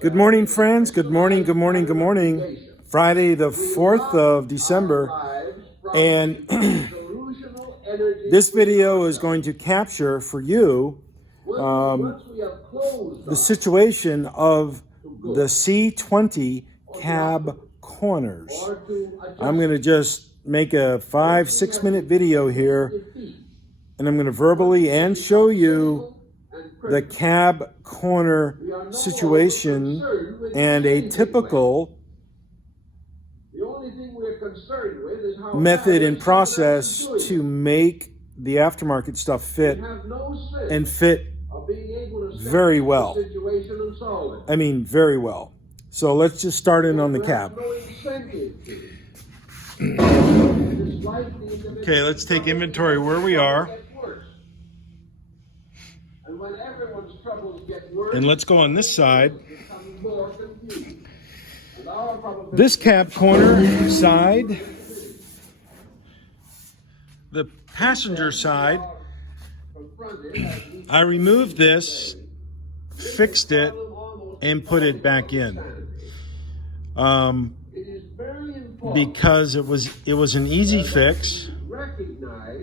Good morning, friends. Good morning, good morning, good morning. Friday the 4th of December. And this video is going to capture for you the situation of the C-20 cab corners. I'm going to just make a 5-6 minute video here, and I'm going to verbally and show you the cab corner situation and a typical method and process to make the aftermarket stuff fit and fit very well. I mean, very well. So let's just start in on the cab. Okay, let's take inventory where we are. And let's go on this side. This cab corner side, the passenger side, I removed this, fixed it, and put it back in. Because it was an easy fix,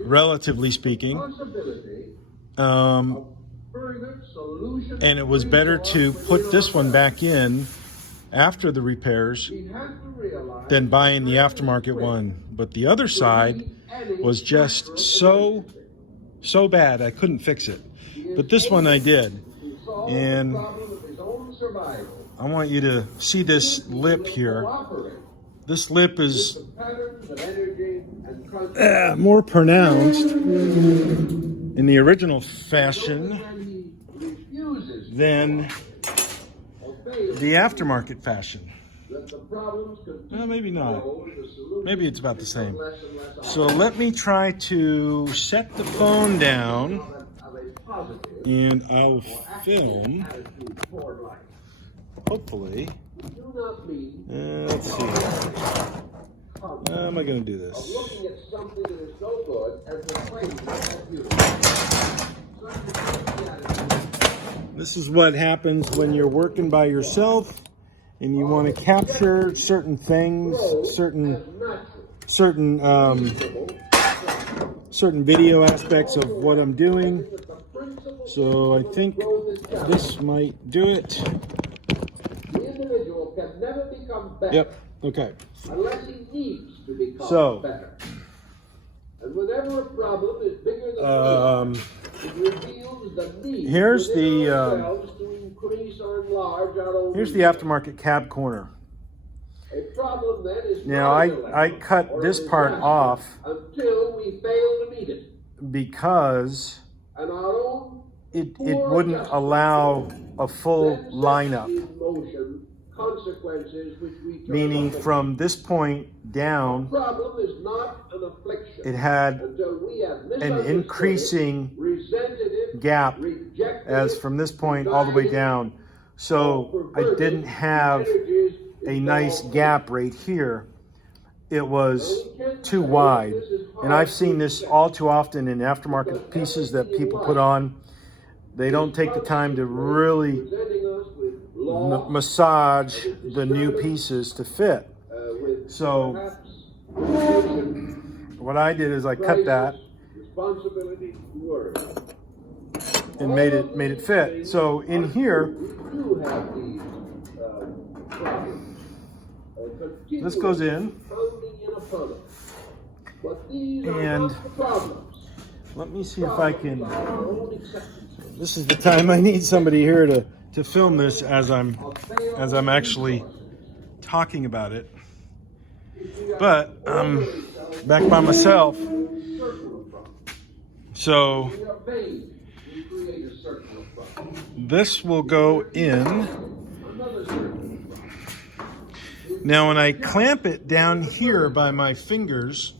relatively speaking. And it was better to put this one back in after the repairs than buying the aftermarket one. But the other side was just so bad I couldn't fix it. But this one I did. And I want you to see this lip here. This lip is more pronounced in the original fashion than the aftermarket fashion. Well, maybe not. Maybe it's about the same. So let me try to set the phone down and I'll film. Hopefully. Let's see. How am I going to do this? This is what happens when you're working by yourself and you want to capture certain things, certain video aspects of what I'm doing. So I think this might do it. Yep. Okay. So, here's the aftermarket cab corner. Now I cut this part off because it wouldn't allow a full lineup. Meaning from this point down, it had an increasing gap as from this point all the way down. So I didn't have a nice gap right here. It was too wide. And I've seen this all too often in aftermarket pieces that people put on. They don't take the time to really massage the new pieces to fit. So what I did is I cut that and made it fit. So in here, this goes in, and let me see if I can. This is the time I need somebody here to film this as I'm actually talking about it. But I'm back by myself. So this will go in. Now when I clamp it down here by my fingers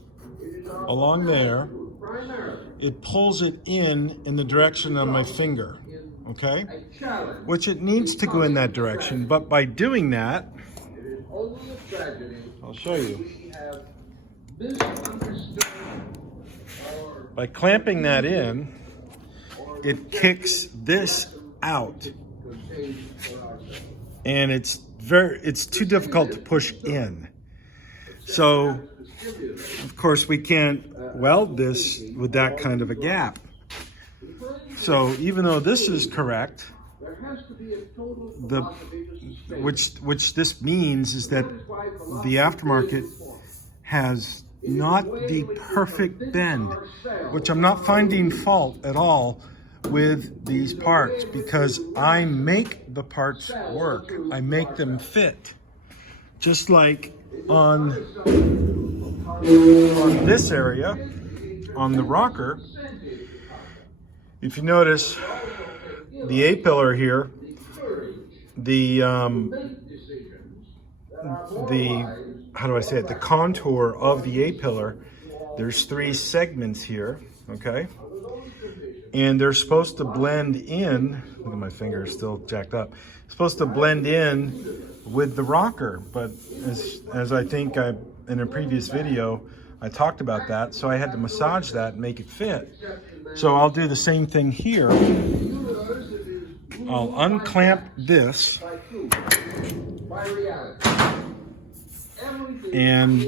along there, it pulls it in the direction of my finger. Okay, which it needs to go in that direction, but by doing that, I'll show you. By clamping that in, it kicks this out. And it's too difficult to push in. So, of course, we can't weld this with that kind of a gap. So even though this is correct, which this means is that the aftermarket has not the perfect bend, which I'm not finding fault at all with these parts, because I make the parts work. I make them fit. Just like on this area, on the rocker, if you notice the A-pillar here, the how do I say it? The contour of the A-pillar, there's 3 segments here, okay? And they're supposed to blend in. Look at my finger, still jacked up. It's supposed to blend in with the rocker, but as I think in a previous video, I talked about that, so I had to massage that and make it fit. So I'll do the same thing here. I'll unclamp this and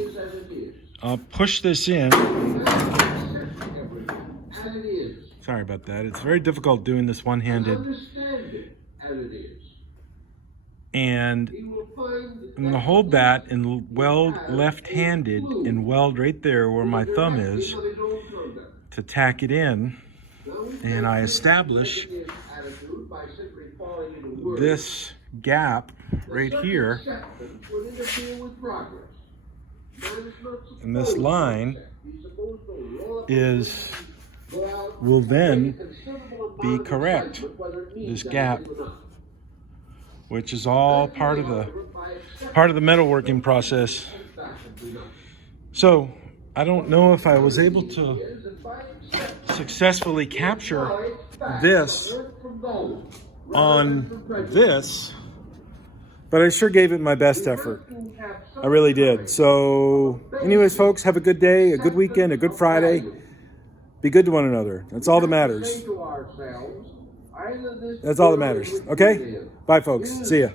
I'll push this in. Sorry about that. It's very difficult doing this one-handed. And I'm going to hold that and weld left-handed and weld right there where my thumb is to tack it in. And I establish this gap right here. And this line will then be correct. This gap, which is all part of the metalworking process. So I don't know if I was able to successfully capture this on this, but I sure gave it my best effort. I really did. So anyways, folks, have a good day, a good weekend, a good Friday. Be good to one another. That's all that matters. That's all that matters. Okay? Bye, folks. See ya.